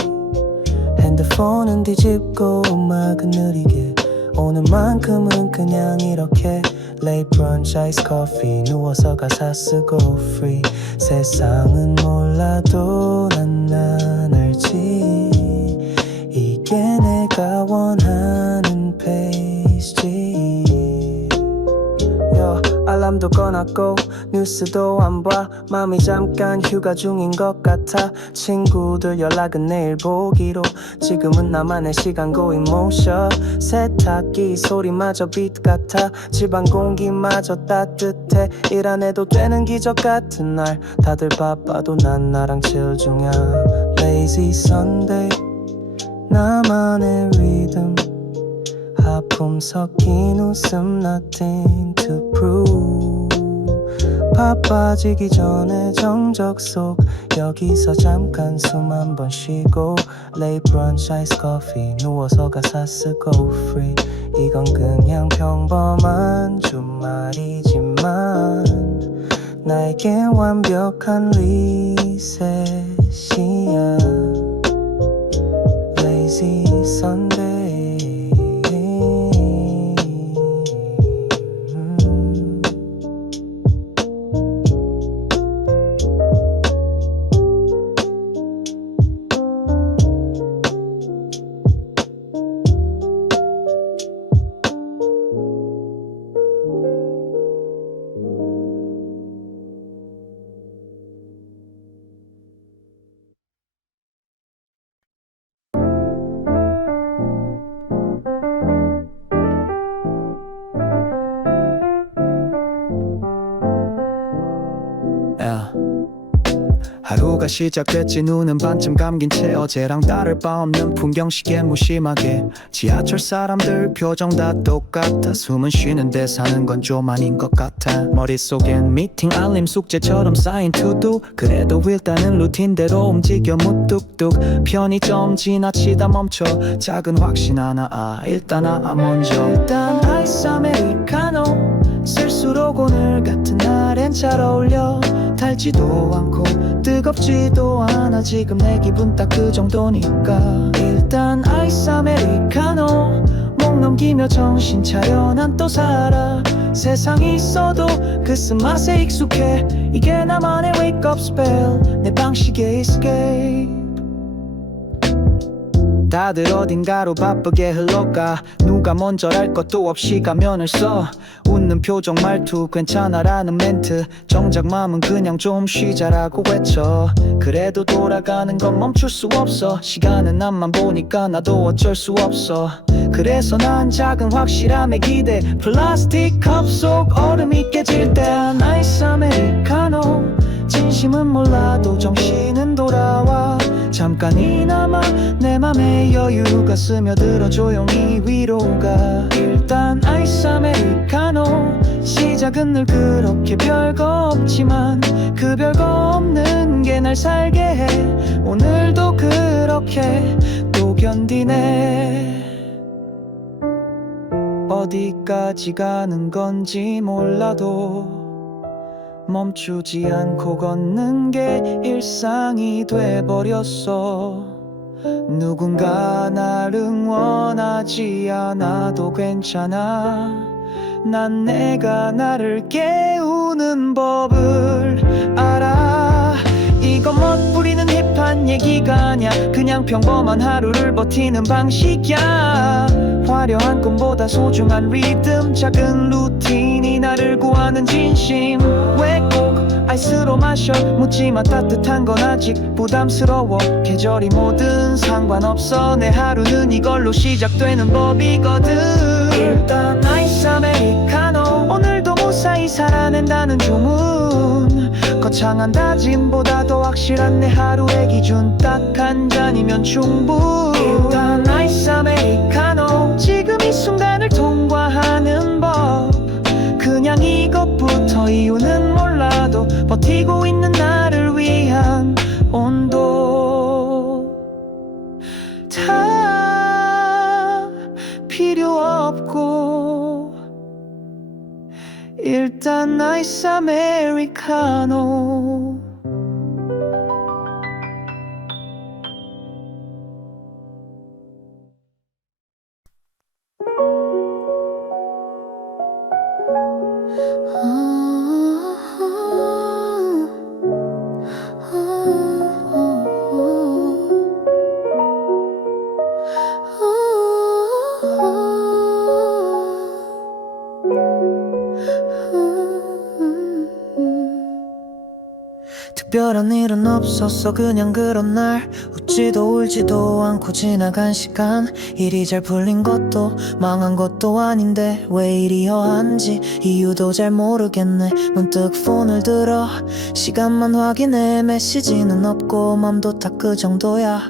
핸드폰은 뒤집고 음악은 느리게 오늘만큼은 그냥 이렇게 Late brunch, iced coffee 누워서 가사 쓰고 free 세상은 몰라도 난 알지 이게 내가 원하는 페이스지 알람도 꺼놨고 뉴스도 안 봐 맘이 잠깐 휴가 중인 것 같아 친구들 연락은 내일 보기로 지금은 나만의 시간 going motion 세탁기 소리마저 빛 같아 집안 공기마저 따뜻해 일 안 해도 되는 기적 같은 날 다들 바빠도 난 나랑 chill 중이야 Lazy Sunday 나만의 리듬 하품 섞인 웃음 nothing to prove 바빠지기 전에 정적 속 여기서 잠깐 숨 한 번 쉬고 Late brunch, iced coffee 누워서 가사 쓰고 free 이건 그냥 평범한 주말이지만 나에겐 완벽한 리셋이야 Lazy Sunday 하루가 시작됐지 눈은 반쯤 감긴 채 어제랑 다를 바 없는 풍경시계 무심하게 지하철 사람들 표정 다 똑같아 숨은 쉬는데 사는 건 좀 아닌 것 같아 머릿속엔 미팅 알림 숙제처럼 쌓인 투두 그래도 일단은 루틴대로 움직여 무뚝뚝 편의점 지나치다 멈춰 작은 확신 하나 일단 먼저 일단 아이스 아메리카노 쓸수록 오늘 같은 날엔 잘 어울려 달지도 않고 뜨겁지도 않아 지금 내 기분 딱 그 정도니까 일단 아이스 아메리카노 목 넘기며 정신 차려 난 또 살아 세상이 있어도 그 쓴맛에 익숙해 이게 나만의 wake up spell 내 방식의 escape 다들 어딘가로 바쁘게 흘러가 누가 먼저랄 것도 없이 가면을 써 웃는 표정 말투 괜찮아라는 멘트 정작 마음은 그냥 좀 쉬자라고 외쳐 그래도 돌아가는 건 멈출 수 없어 시간은 앞만 보니까 나도 어쩔 수 없어 그래서 난 작은 확실함에 기대 플라스틱 컵 속 얼음이 깨질 때 아이스 아메리카노 진심은 몰라도 정신은 돌아와 잠깐이나마 내 맘에 여유가 스며들어 조용히 위로가 일단 아이스 아메리카노 시작은 늘 그렇게 별거 없지만 그 별거 없는 게 날 살게 해 오늘도 그렇게 또 견디네 어디까지 가는 건지 몰라도 멈추지 않고 걷는 게 일상이 돼버렸어 누군가 날 응원하지 않아도 괜찮아 난 내가 나를 깨우는 법을 알아 이건 멋부리는 힙한 얘기가 아냐 그냥 평범한 하루를 버티는 방식이야 화려한 꿈보다 소중한 리듬 작은 루틴이 나를 구하는 진심 왜 꼭 아이스로 마셔 묻지마 따뜻한 건 아직 부담스러워 계절이 뭐든 상관없어 내 하루는 이걸로 시작되는 법이거든 일단 아이스 아메리카노 오늘도 무사히 살아낸다는 주문 거창한 다짐보다 더 확실한 내 하루의 기준 딱 한 잔이면 충분. 일단 아이스 아메리카노 지금 이 순간을 통과하는 법. 그냥 이것부터 이유는 몰라도 버티고 있는 나를 위한 온도. 다 필요 없고 일단 아이스 아메리카노. 특별한 일은 없었어 그냥 그런 날 웃지도 울지도 않고 지나간 시간 일이 잘 풀린 것도 망한 것도 아닌데 왜 이리 허한지 이유도 잘 모르겠네. 문득 폰을 들어 시간만 확인해 메시지는 없고 맘도 딱 그 정도야.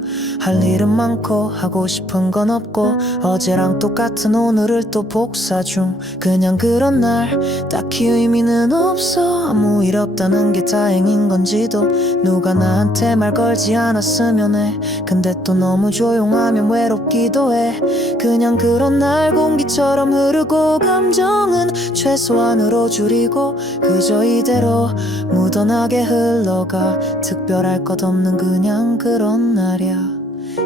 할 일은 많고 하고 싶은 건 없고 어제랑 똑같은 오늘을 또 복사 중. 그냥 그런 날 딱히 의미는 없어. 아무 일 없다는 게 다행인 건지도 누가 나한테 말 걸지 않았으면 해. 근데 또 너무 조용하면 외롭기도 해. 그냥 그런 날 공기처럼 흐르고 감정은 최소한으로 줄이고 그저 이대로 무던하게 흘러가. 특별할 것 없는 그냥 그런 날이야.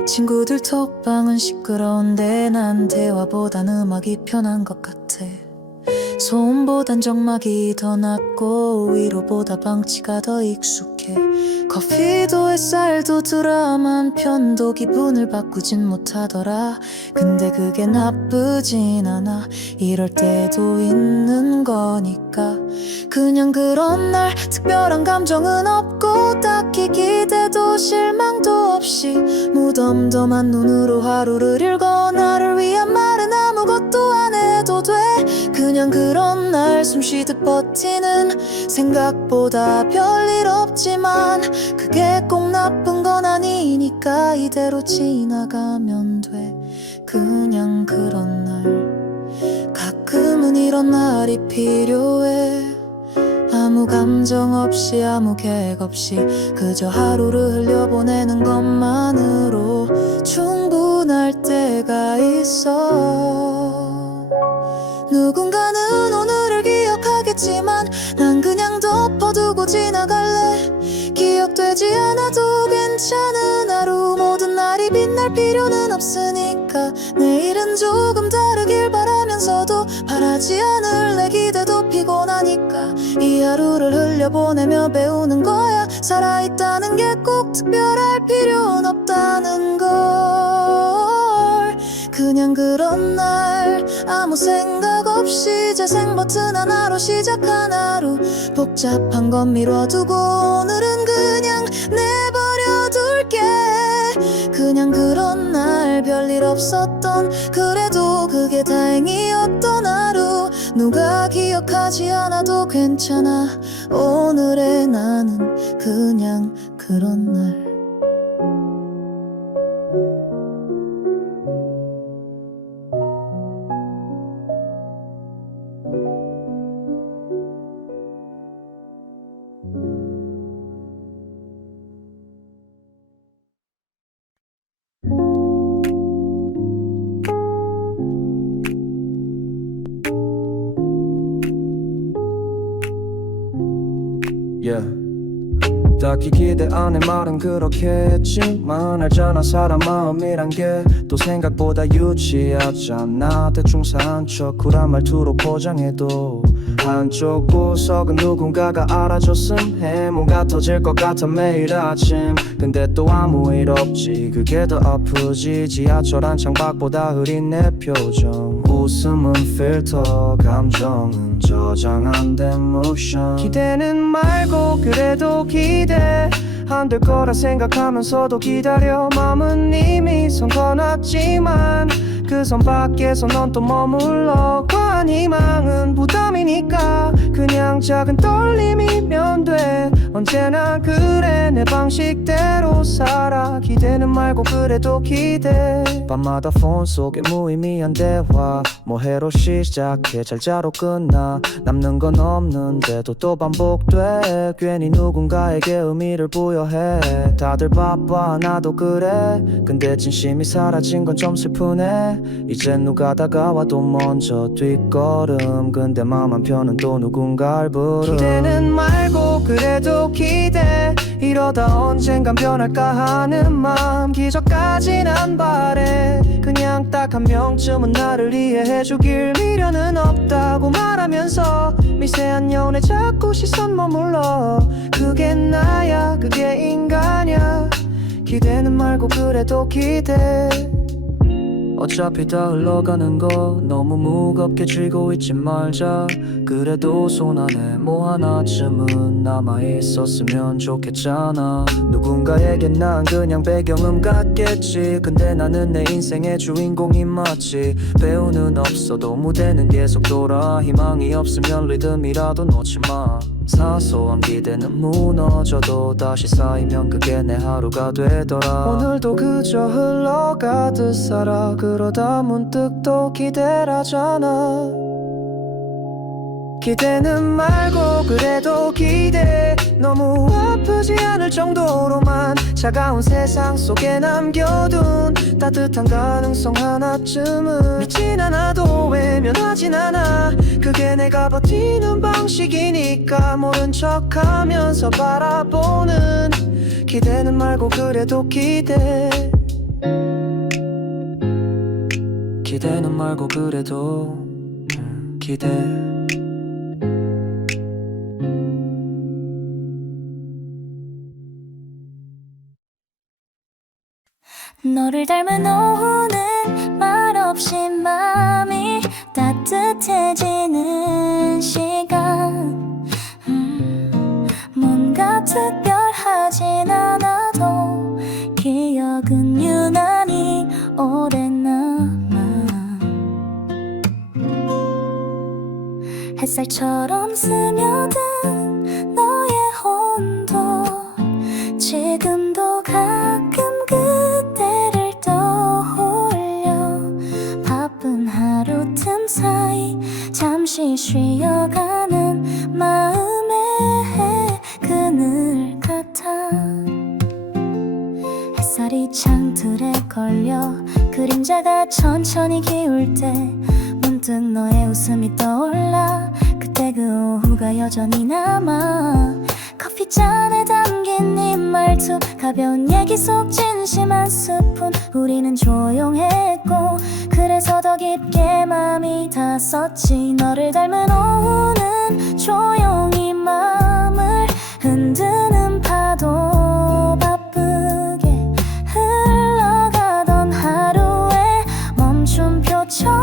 친구들 톡방은 시끄러운데 난 대화보단 음악이 편한 것 같아. 소음보단 정막이 더 낫고 위로보다 방치가 더 익숙해. 커피도 햇살도 드라마한 편도 기분을 바꾸진 못하더라. 근데 그게 나쁘진 않아. 이럴 때도 있는 거니까. 그냥 그런 날 특별한 감정은 없고 딱히 기대도 실망도 없이 무덤덤한 눈으로 하루를 읽어. 나를 위한 말은 아무것도 안 해도 돼. 그냥 그런 날 숨쉬듯 버티는 생각보다 별일 없지만 그게 꼭 나쁜 건 아니니까 이대로 지나가면 돼. 그냥 그런 날 가끔은 이런 날이 필요해. 아무 감정 없이 아무 계획 없이 그저 하루를 흘려보내는 것만으로 충분할 때가 있어. 누군가는 오늘을 기억하겠지만 난 그냥 덮어두고 지나갈래. 기억되지 않아도 괜찮은 하루. 모든 날이 빛날 필요는 없으니까 내일은 조금 다르길 바라면서도 바라지 않을 내 기대도 피곤하니까 이 하루를 흘려보내며 배우는 거야. 살아있다는 게 꼭 특별할 필요는 없다는 걸. 그냥 그런 날 아무 생각 없이 재생 버튼 하나로 시작한 하루. 복잡한 건 미뤄두고 오늘은 그냥 내버려둘게. 그냥 그런 날 별일 없었던 그래도 그게 다행이었던 하루. 누가 기억하지 않아도 괜찮아. 오늘의 나는 그냥 그런 날. Yeah. 딱히 기대 안 해 말은 그렇게 했지만 알잖아 사람 마음이란 게 또 생각보다 유치하잖아. 대충 산 척 쿨한 말투로 포장해도 한쪽 구석은 누군가가 알아줬음 해. 뭔가 터질 것 같아 매일 아침. 근데 또 아무 일 없지. 그게 더 아프지. 지하철 한 창밖보다 흐린 내 표정. 웃음은 필터 감정은 저장 안 된 모션. 기대는 말고 그래도 기대 안 될 거라 생각하면서도 기다려. 맘은 이미 선 건놨지만 그 선 밖에서 넌 또 머물러. 과한 희망은 부담이니까 그냥 작은 떨림이면 돼. 언제나 그래 내 방식대로 살아 기대는 말고 그래도 기대 밤마다 폰 속에 무의미한 대화 뭐해로 시작해 잘 자로 끝나 남는 건 없는데도 또 반복돼 괜히 누군가에게 의미를 부여해 다들 바빠 나도 그래 근데 진심이 사라진 건 좀 슬프네 이제 누가 다가와도 먼저 뒷걸음 근데 맘 한편은 또 누군가를 부름 기대는 말고 그래도 기대 이러다 언젠간 변할까 하는 맘 기적까진 안 바래 그냥 딱 한 명쯤은 나를 이해해주길 미련은 없다고 말하면서 미세한 연애 자꾸 시선 머물러 그게 나야 그게 인간이야 기대는 말고 그래도 기대 어차피 다 흘러가는 거 너무 무겁게 쥐고 있지 말자 그래도 손 안에 뭐 하나쯤은 남아있었으면 좋겠잖아 누군가에겐 난 그냥 배경음 같겠지 근데 나는 내 인생의 주인공이 맞지 배우는 없어도 무대는 계속 돌아 희망이 없으면 리듬이라도 놓지 마 사소한 기대는 무너져도 다시 쌓이면 그게 내 하루가 되더라 오늘도 그저 흘러가듯 살아 그러다 문득 또 기대라잖아 기대는 말고 그래도 기대 너무 아프지 않을 정도로만 차가운 세상 속에 남겨둔 따뜻한 가능성 하나쯤은 믿진 않아도 외면하진 않아 그게 내가 버티는 방식이니까 모른 척하면서 바라보는 기대는 말고 그래도 기대 기대는 말고 그래도 기대 너를 닮은 오후는 말없이 마음이 따뜻해지는 시간 뭔가 특별하진 않아도 기억은 유난히 오래 남아 햇살처럼 스며든 너의 온도 지금도 가끔 그때를 떠올려 바쁜 하루 틈 사이 잠시 쉬어가는 마음의 그늘 같아 햇살이 창틀에 걸려 그림자가 천천히 기울 때 문득 너의 웃음이 떠올라 그때 그 오후가 여전히 남아 커피잔에 담긴 네 말투 가벼운 얘기 속 진심 한 스푼 우리는 조용했고 그래서 더 깊게 마음이 닿았었지 너를 닮은 오후는 조용히 마음을 흔드는 파도 바쁘게 흘러가던 하루에 멈춤표처럼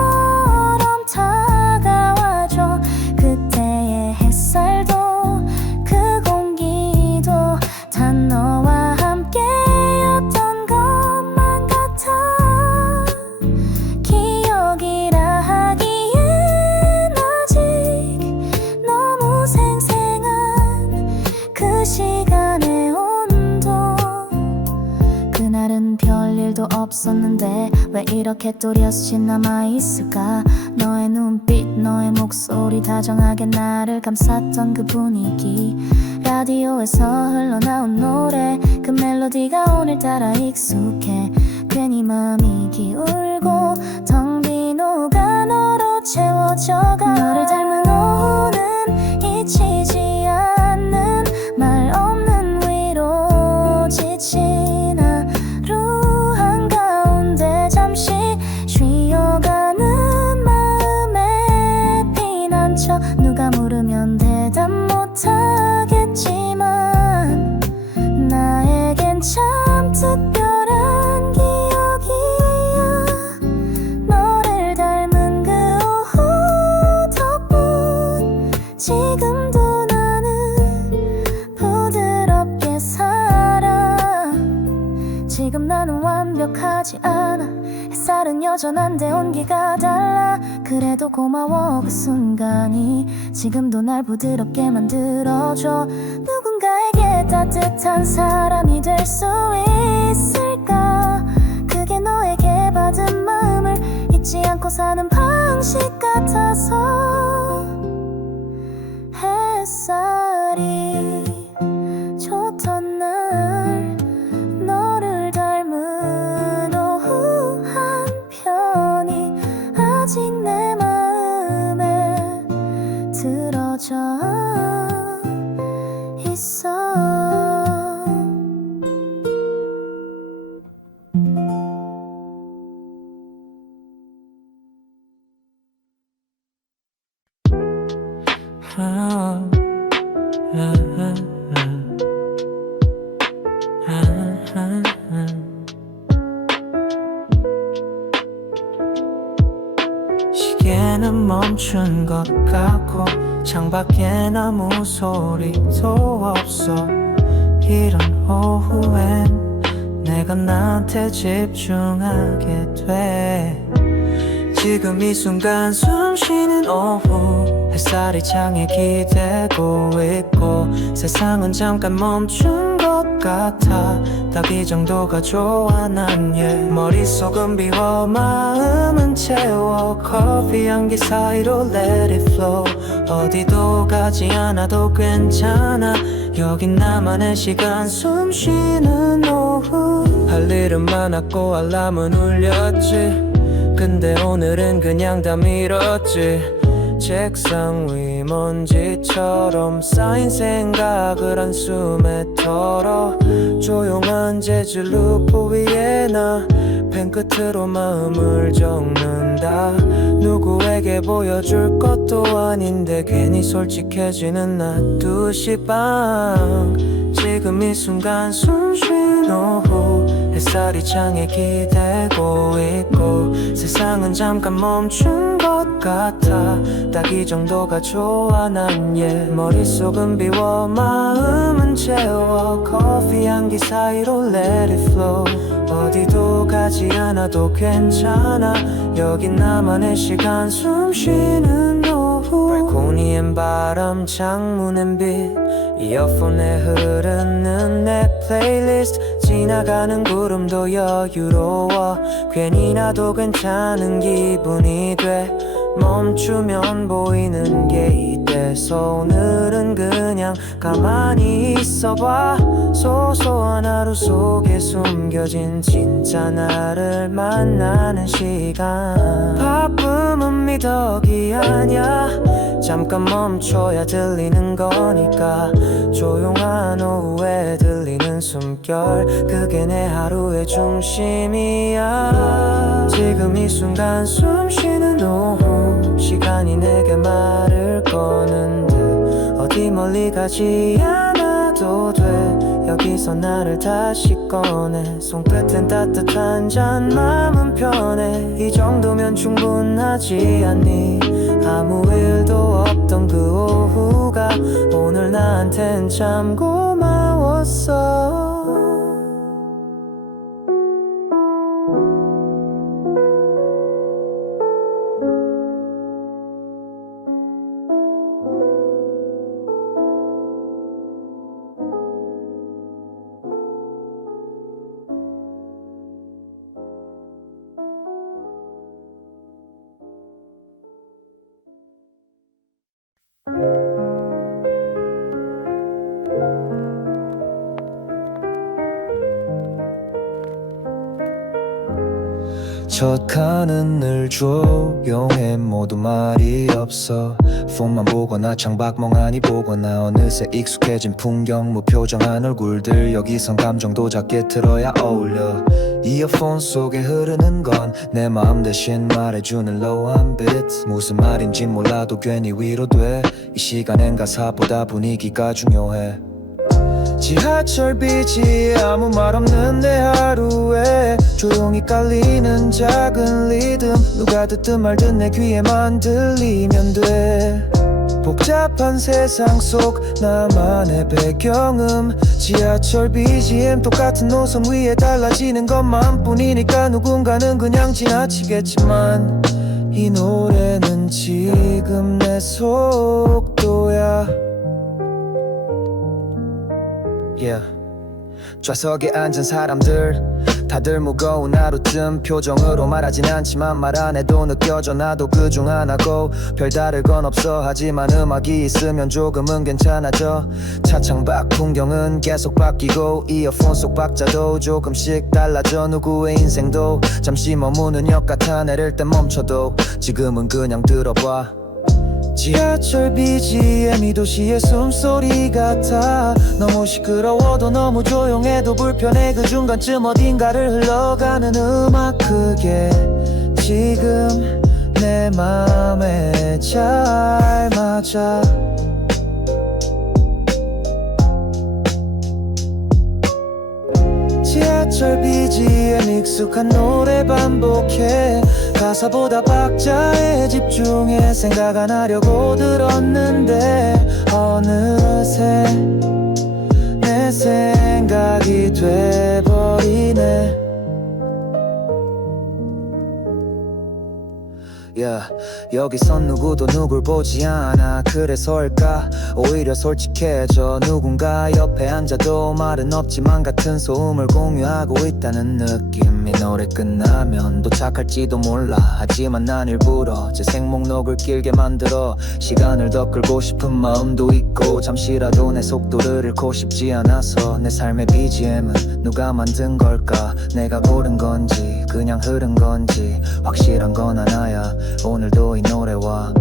다가와줘 그때의 햇살도 그 공기도 다 너와 함께였던 것만 같아 기억이라 하기엔 아직 너무 생생한 그 시간의 온도 그날은 별일도 없었는데 왜 이렇게 또렷이 남아있을까 너의 눈빛 너의 목소리 다정하게 나를 감쌌던 그 분위기 라디오에서 흘러나온 노래 그 멜로디가 오늘따라 익숙해 괜히 마음이 기울고 텅 빈 오가 너로 채워져가 너를 닮은 오후는 잊히지 않는 말 없는 위로 지친 하루 한가운데 잠시 쉬어가는 마음에 피난처 누가 물으면 대답 못하겠지만 나에겐 참 특별한 기억이야 너를 닮은 그 오후 덕분 지금도 나는 부드럽게 살아 지금 나는 완벽하지 않아 햇살은 여전한데 온기가 달라 그래도 고마워 그 순간이 지금도 날 부드럽게 만들어줘 누군가 누군가에게 따뜻한 사람이 될 수 있을까? 그게 너에게 받은 마음을 잊지 않고 사는 방식 같아서 햇살이 좋던 날 너를 닮은 오후 한 편이 아직 내 마음에 들어져 있어. 시계는 멈춘 것 같고 창밖엔 아무 소리도 없어. 이런 오후엔 내가 나한테 집중하게 돼. 지금 이 순간 숨 쉬는 오후 햇살이 창에 기대고 있고 세상은 잠깐 멈춘 것 같아. 딱 이 정도가 좋아 난 머릿속은 비워 마음은 채워 커피 향기 사이로 let it flow. 어디도 가지 않아도 괜찮아. 여긴 나만의 시간 숨 쉬는 오후. 할 일은 많았고 알람은 울렸지. 근데 오늘은 그냥 다 미뤘지. 책상 위 먼지처럼 쌓인 생각을 한숨에 털어. 조용한 재즈 루프 위에 나 펜 끝으로 마음을 적는다. 누구에게 보여줄 것도 아닌데 괜히 솔직해지는 낮 2시 방. 지금 이 순간 숨 쉰 오후 햇살이 창에 기대고 있고 세상은 잠깐 멈춘 것 같아. 딱 이 정도가 좋아 난 머릿속은 비워 마음은 채워 커피 향기 사이로 let it flow. 어디도 가지 않아도 괜찮아. 여긴 나만의 시간 숨 쉬는 오후. 발코니엔 바람 창문엔 빛 이어폰에 흐르는 내 플레이리스트. 지나가는 구름도 여유로워. 괜히 나도 괜찮은 기분이 돼. 멈추면 보이는 게 이때서 오늘은 그냥 가만히 있어봐. 소소한 하루 속에 숨겨진 진짜 나를 만나는 시간. 바쁨은 미덕이 아냐. 잠깐 멈춰야 들리는 거니까. 조용한 오후에 들리는 숨결 그게 내 하루의 중심이야. 지금 이 순간 숨 쉬는 오후 시간이 내게 말을 거는 듯. 어디 멀리 가지 않아도 돼. 여기서 나를 다시 꺼내. 손끝엔 따뜻한 잔 마음은 편해. 이 정도면 충분하지 않니? 아무 일도 없던 그 오후가 오늘 나한텐 참 고마웠어. 첫 칸은 늘 조용해. 모두 말이 없어. 폰만 보거나 창밖 멍하니 보거나 어느새 익숙해진 풍경 무표정한 얼굴들. 여기선 감정도 작게 틀어야 어울려. 이어폰 속에 흐르는 건 내 마음 대신 말해주는 low한 beat. 무슨 말인지 몰라도 괜히 위로돼. 이 시간엔 가사보다 분위기가 중요해. 지하철 빛이 아무 말 없는 내 하루에 조용히 깔리는 작은 리듬. 누가 듣든 말든 내 귀에만 들리면 돼. 복잡한 세상 속 나만의 배경음. 지하철 BGM 똑같은 노선 위에 달라지는 것만 뿐이니까 누군가는 그냥 지나치겠지만 이 노래는 지금 내 속도야. Yeah. 좌석에 앉은 사람들 다들 무거운 하루쯤 표정으로 말하진 않지만 말 안 해도 느껴져. 나도 그중 하나고 별다를 건 없어. 하지만 음악이 있으면 조금은 괜찮아져. 차창밖 풍경은 계속 바뀌고 이어폰 속 박자도 조금씩 달라져. 누구의 인생도 잠시 머무는 역 같아. 내릴 땐 멈춰도 지금은 그냥 들어봐. 지하철 BGM이 도시의 숨소리 같아. 너무 시끄러워도 너무 조용해도 불편해. 그 중간쯤 어딘가를 흘러가는 음악, 그게 지금 내 맘에 잘 맞아. 지하철 BGM 익숙한 노래 반복해. 가사보다 박자에 집중해. 생각 안 하려고 들었는데 어느새 내 생각이 돼버리네. Yeah, 여기선 누구도 누굴 보지 않아. 그래서일까 오히려 솔직해져. 누군가 옆에 앉아도 말은 없지만 같은 소음을 공유하고 있다는 느낌. 이 노래 끝나면 도착할지도 몰라. 하지만 난 일부러 제 생목록을 길게 만들어. 시간을 더 끌고 싶은 마음도 있고 잠시라도 내 속도를 잃고 싶지 않아서. 내 삶의 BGM은 누가 만든 걸까? 내가 고른 건지 그냥 흐른 건지 확실한 건 하나야. 오늘도 이 노래와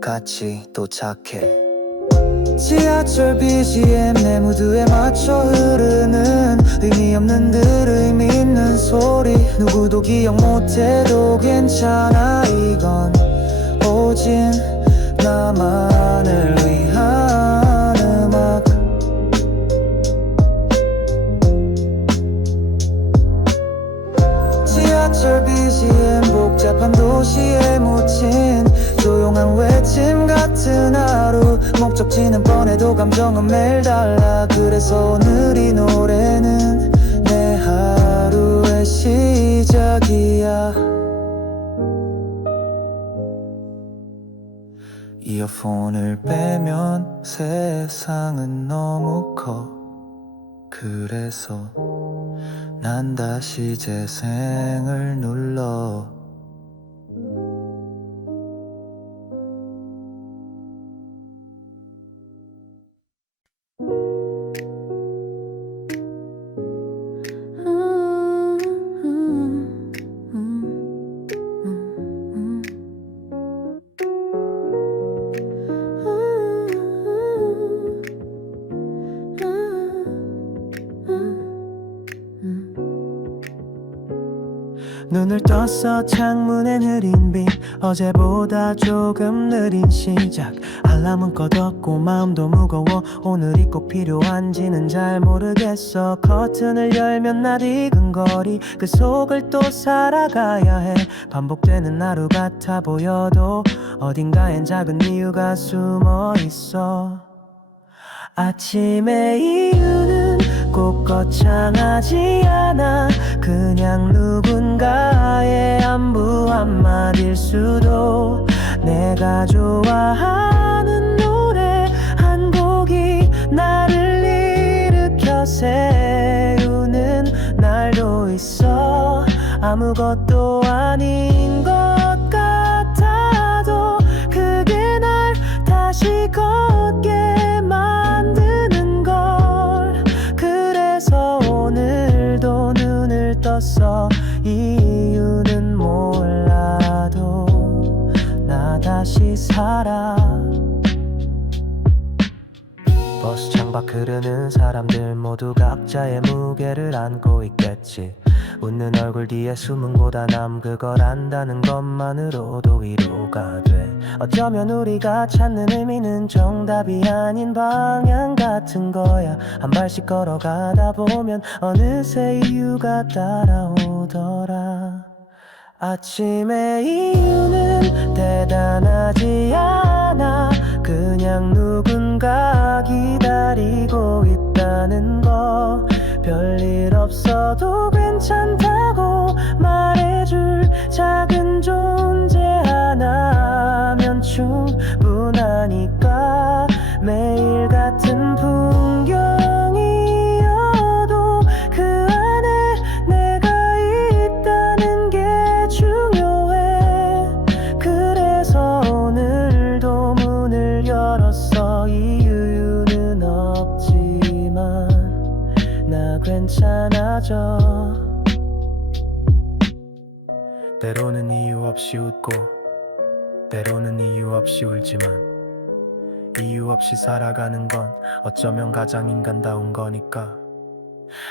같이 도착해. 지하철 BGM 내 무드에 맞춰 흐르는 의미 없는 듯 의미 있는 소리. 누구도 기억 못해도 괜찮아. 이건 오직 나만을 위한 음악. 지하철 BGM 복잡한 도시에 묻힌 조용한 외침 같은 하루. 목적지는 뻔해도 감정은 매일 달라. 그래서 오늘 이 노래는 내 하루의 시작이야. 이어폰을 빼면 세상은 너무 커. 그래서 난 다시 재생을 눌러. 눈을 떴어. 창문엔 흐린 빛. 어제보다 조금 느린 시작. 알람은 꺼뒀고 마음도 무거워. 오늘이 꼭 필요한지는 잘 모르겠어. 커튼을 열면 낯익은 거리, 그 속을 또 살아가야 해. 반복되는 하루 같아 보여도 어딘가엔 작은 이유가 숨어 있어. 아침의 이유는 꼭 거창하지 않아. 그냥 누군가의 안부 한마디일 수도. 내가 좋아하는 노래 한 곡이 나를 일으켜 세우는 날도 있어. 아무것도 아닌 것 같아도 그게 날 다시 걷게 만드는 걸. 그래서 오늘도 눈을 떴어. 이유는 몰라도 나 다시 살아. 버스 창밖 흐르는 사람들 모두 각자의 무게를 안고 있겠지. 웃는 얼굴 뒤에 숨은 고단함, 그걸 안다는 것만으로도 위로가 돼. 어쩌면 우리가 찾는 의미는 정답이 아닌 방향 같은 거야. 한 발씩 걸어가다 보면 어느새 이유가 따라오더라. 아침의 이유는 대단하지 않아. 그냥 누군가 기다리고 있다는 거. 별일 없어도 괜찮다고 말해줄 작은 존재 하나면 충분하니까. 매일 같은 풍경이 걸었어. 이유는 없지만 나 괜찮아져. 때로는 이유 없이 웃고 때로는 이유 없이 울지만 이유 없이 살아가는 건 어쩌면 가장 인간다운 거니까.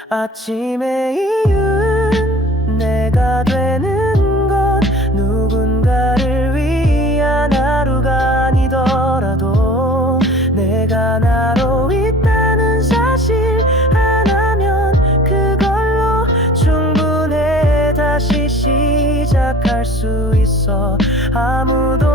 아침의 이유는 내가 되는 것, 누군가를 위한 하루가 아니더라도 내가 나로 있다는 사실 하나면 그걸로 충분해. 다시 시작할 수 있어. 아무도